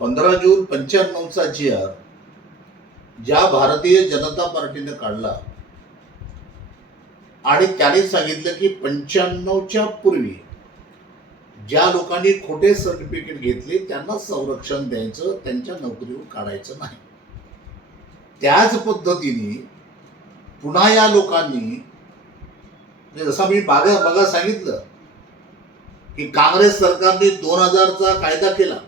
पंधरा जून पंच्याण्णवचा जी आर ज्या भारतीय जनता पार्टीने काढला आणि त्याने सांगितलं की पंच्याण्णवच्या पूर्वी ज्या लोकांनी खोटे सर्टिफिकेट घेतले त्यांना संरक्षण द्यायचं त्यांच्या नोकरीवर काढायचं नाही. त्याच पद्धतीने पुन्हा या लोकांनी म्हणजे जसं मी मागे बघा सांगितलं की काँग्रेस सरकारने दोन हजारचा कायदा केला.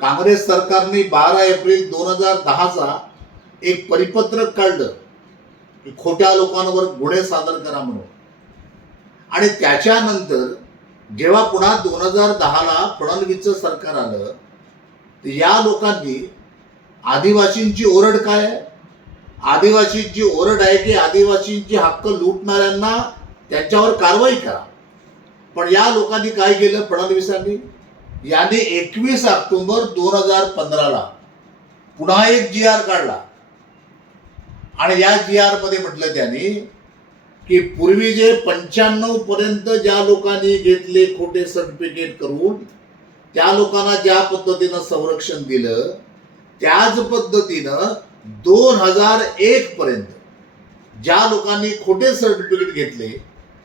काँग्रेस सरकारने बारा एप्रिल दोन हजार दहाचा एक परिपत्रक काढलं की खोट्या लोकांवर गुन्हे सादर करा म्हणून. आणि त्याच्यानंतर जेव्हा पुन्हा दोन हजार दहाला फडणवीसचं सरकार आलं तर या लोकांनी आदिवासींची ओरड काय आहे? आदिवासींची ओरड आहे की आदिवासींची हक्क लुटणाऱ्यांना त्यांच्यावर कारवाई करा. पण या लोकांनी काय केलं फडणवीसांनी? याने एकवीस ऑक्टोबर दोन हजार पंधराला पुन्हा एक जी आर काढला. आणि या जी आरमध्ये म्हटलं त्यांनी की पूर्वी जे पंच्याण्णव पर्यंत ज्या लोकांनी घेतले खोटे सर्टिफिकेट करून त्या लोकांना ज्या पद्धतीनं संरक्षण दिलं त्याच पद्धतीनं दोन हजार एक पर्यंत ज्या लोकांनी खोटे सर्टिफिकेट घेतले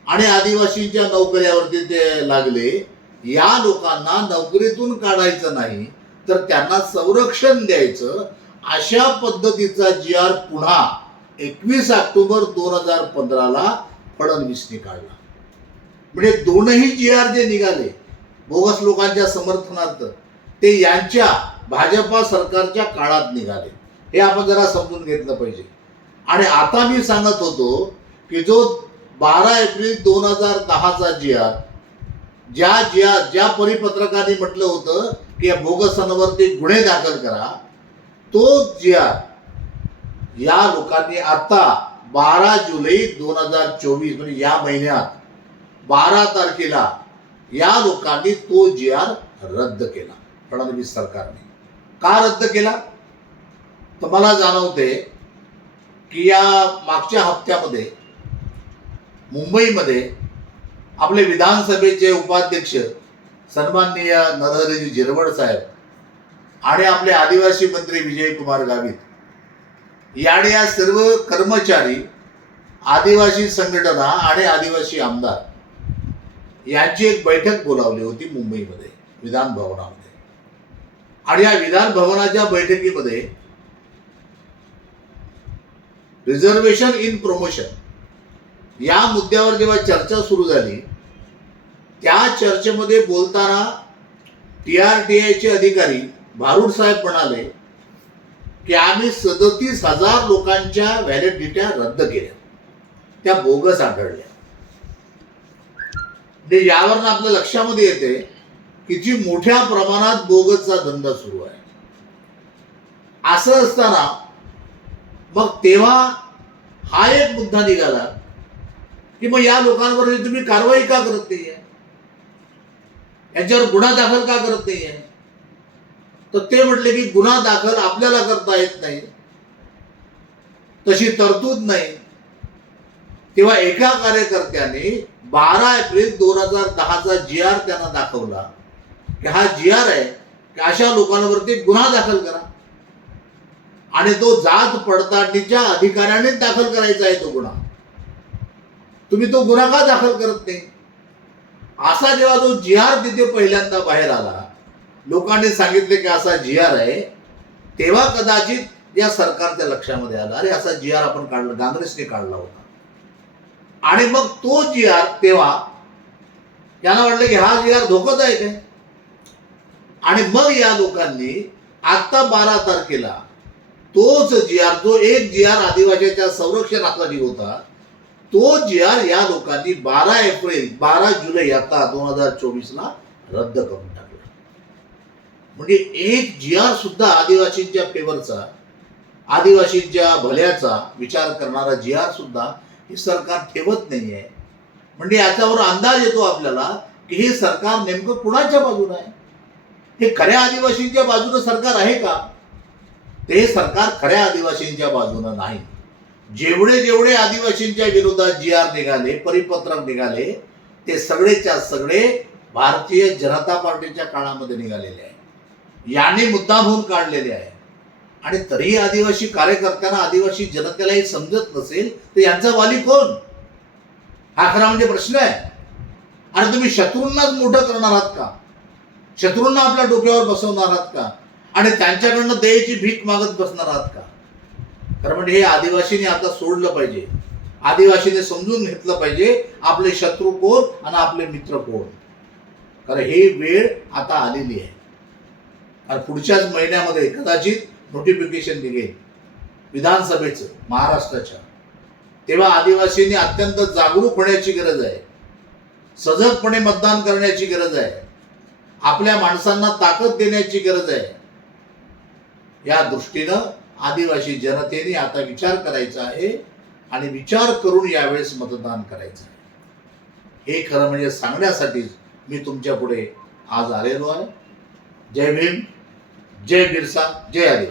आणि आदिवासींच्या नोकऱ्यावरती ते लागले या लोकांना नोकरीतून काढायचं नाही तर त्यांना संरक्षण द्यायचं. अशा पद्धतीचा जी आर पुन्हा एकवीस ऑक्टोबर दोन हजार पंधराला फडणवीसने काढला. म्हणजे दोनही जी आर जे निघाले बोगस लोकांच्या समर्थनार्थ ते यांच्या भाजपा सरकारच्या काळात निघाले. हे आपण जरा समजून घेतलं पाहिजे. आणि आता मी सांगत होतो की जो बारा एप्रिल दोन हजार दहाचा जी आर ज्या ज्या ज्या परिपत्रकाने म्हटलं होतं की या बोगसांवरती गुन्हे दाखल करा तो ज्या या लोकांनी आता बारा जुलै दोन हजार चोवीस म्हणजे या महिन्यात बारा तारखेला या लोकांनी तो जी आर रद्द केला फडणवीस सरकारने. का रद्द केला? तर मला जाणवते की या मागच्या हप्त्यामध्ये मुंबईमध्ये आपले विधानसभेचे उपाध्यक्ष सन्माननीय नरहरीजी जिरवड साहेब आणि आपले आदिवासी मंत्री विजयकुमार गावित. याने या सर्व कर्मचारी आदिवासी संघटना आणि आदिवासी आमदार यांची एक बैठक बोलावली होती मुंबईमध्ये विधान भवनामध्ये आणि या विधान भवनाच्या बैठकीमध्ये रिझर्वेशन इन प्रमोशन या मुद्द्यावर जेव्हा चर्चा सुरू झाली त्या चर्चेमध्ये बोलताना टी आर टी आयचे अधिकारी भारूड साहेब म्हणाले की आम्ही सदतीस हजार लोकांच्या व्हॅलिडिट्या रद्द केल्या. त्या बोगस आढळल्या. म्हणजे यावरनं आपल्या लक्षामध्ये येते की जी मोठ्या प्रमाणात बोगसचा धंदा सुरू आहे. असं असताना मग तेव्हा हा एक मुद्दा निघाला की मग या लोकांवर तुम्ही कारवाई का करत नाहीये? यांच्यावर गुन्हा दाखल का करत नाहीये? तर ते म्हटले की गुन्हा दाखल आपल्याला करता येत नाही. तशी तरतूद नाही. तेव्हा एका कार्यकर्त्याने बारा एप्रिल दोन हजार दहाचा जी आर त्यांना दाखवला की हा जी आर आहे की अशा लोकांवरती गुन्हा दाखल करा. आणि तो जात पडताळणीच्या अधिकाऱ्याने दाखल करायचा आहे तो गुन्हा. तुम्ही तो गुन्हा का दाखल करत नाही? असा जेव्हा तो जिहार तिथे पहिल्यांदा बाहेर आला लोकांनी सांगितले की असा जिहार आहे तेव्हा कदाचित या सरकारच्या लक्षामध्ये आला. अरे असा जी आर आपण काढला काँग्रेसने काढला होता. आणि मग तो जी आर तेव्हा यांना वाटलं की हा जिहार आर धोकादायक आहे. आणि मग या लोकांनी आता बारा तारखेला तोच जिहार जो एक जिहार आदिवासीच्या संरक्षणासाठी होता तो जी आर या लोकांनी बारा एप्रिल बारा जुलै आता दोन हजार चोवीसला रद्द करून टाकला. म्हणजे एक जी आर सुद्धा आदिवासींच्या फेवरचा आदिवासींच्या भल्याचा विचार करणारा जी आर सुद्धा हे सरकार ठेवत नाही आहे म्हणजे याच्यावर अंदाज येतो आपल्याला की हे सरकार नेमकं कुणाच्या बाजूने आहे? हे खऱ्या आदिवासींच्या बाजूनं सरकार आहे का? ते सरकार खऱ्या आदिवासींच्या बाजूनं नाही. जेवढे जेवढे आदिवासींच्या विरोधात जी आर निघाले परिपत्रक निघाले ते सगळेच्या सगळे भारतीय जनता पार्टीच्या काळामध्ये निघालेले आहे याने मुद्दाम होऊन काढलेले आहे आणि तरीही आदिवासी कार्यकर्त्यांना आदिवासी जनतेला हे समजत नसेल तर यांचा वाली कोण? हा खरा म्हणजे प्रश्न आहे. आणि तुम्ही शत्रूंनाच मोठं करणार आहात का? शत्रूंना आपल्या डोक्यावर बसवणार आहात का? आणि त्यांच्याकडनं दयेची भीक मागत बसणार आहात का? खरं म्हणजे हे आदिवासीने आता सोडलं पाहिजे. आदिवासीने समजून घेतलं पाहिजे आपले शत्रू कोण आणि आपले मित्र कोण. कारण ही वेळ आता आलेली आहे. आणि पुढच्याच महिन्यामध्ये कदाचित नोटिफिकेशन निघेल. विधानसभेचं महाराष्ट्राच्या. तेव्हा आदिवासींनी अत्यंत जागरूक होण्याची गरज आहे. सजगपणे मतदान करण्याची गरज आहे. आपल्या माणसांना ताकद देण्याची गरज आहे. या दृष्टीनं आदिवासी जनतेने आता विचार करायचा आहे आणि विचार करून यावेळेस मतदान करायचं आहे. हे खरं म्हणजे सांगण्यासाठीच मी तुमच्यापुढे आज आलेलो आहे. जय भीम जय बिरसा जय आदिवासी.